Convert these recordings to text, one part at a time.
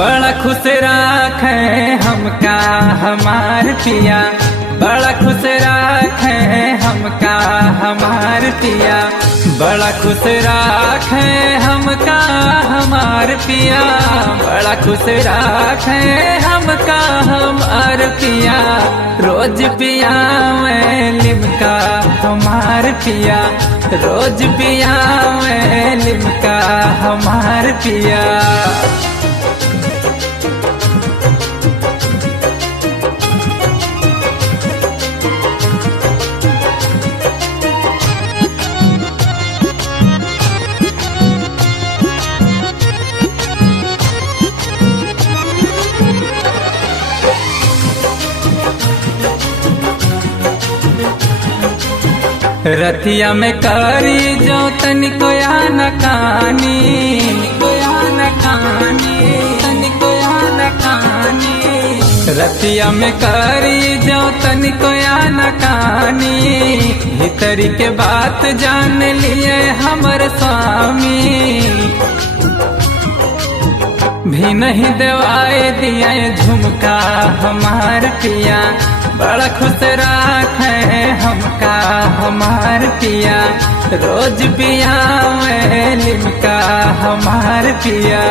बड़ा खुश राखे हमका हमार पिया, बड़ा खुश राखे हमका हमार पिया, बड़ा खुश राखे हमका हमार पिया, बड़ा खुश राखे हमका हमार पिया। रोज पिया मैं लिमका हमार पिया, रोज पिया मैं लिमका हमार पिया। रतिया में करी जो तनिको या नकानी, तनिको या नकानी, रतिया में करी जो तनिको या नकानी। भीतरी के बात जान लिए हमर स्वामी, भी नहीं देवाए दिया झुमका हमार पिया। बड़ा खुश राखे हमका हमार पिया, रोज पिया मैं लिमका हमार पिया।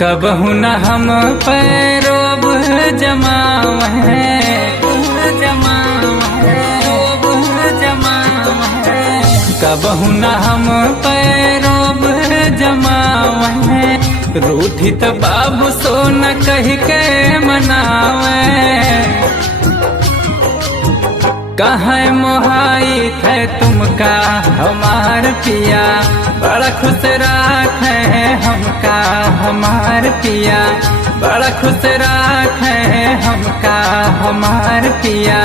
कबहू न हम पैरोब जमाव है, कबहू न हम पैरोब जमाव है। रूठी तो बाबू सोना कह के मनावे, कहाँ मोहाई थे तुमका हमार पिया। बड़ा खुश राखे हमका हमार पिया, बड़ा खुश राखे हमका हमार पिया।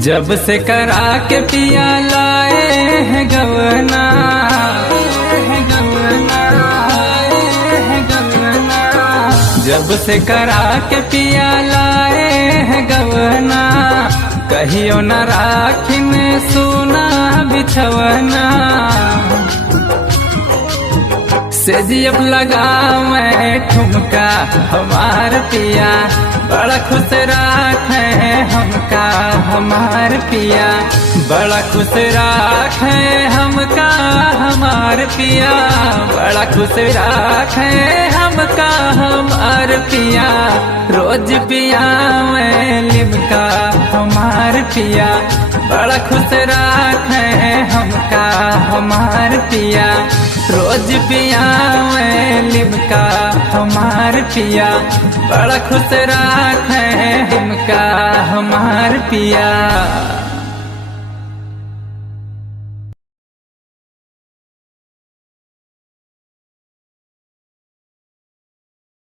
जब से करा के पिया लाए हैं गवना, जब से करा के पिया लाए हैं गवना। कहियो न राखिन सुना बिछवना, से जियब लगा मैं ठुमका हमार पिया। बड़ा खुश राखे हमका हमार पिया, बड़ा खुश राखे हमका हमार पिया, बड़ा खुश राखे हमका हमार पिया। रोज पिया मैं लिमका हमार पिया, बड़ा खुश राखे हमका हमार पिया। रोज पिया मैं लिमका हमार पिया, बड़ा खुश राखे हमका हमार पिया।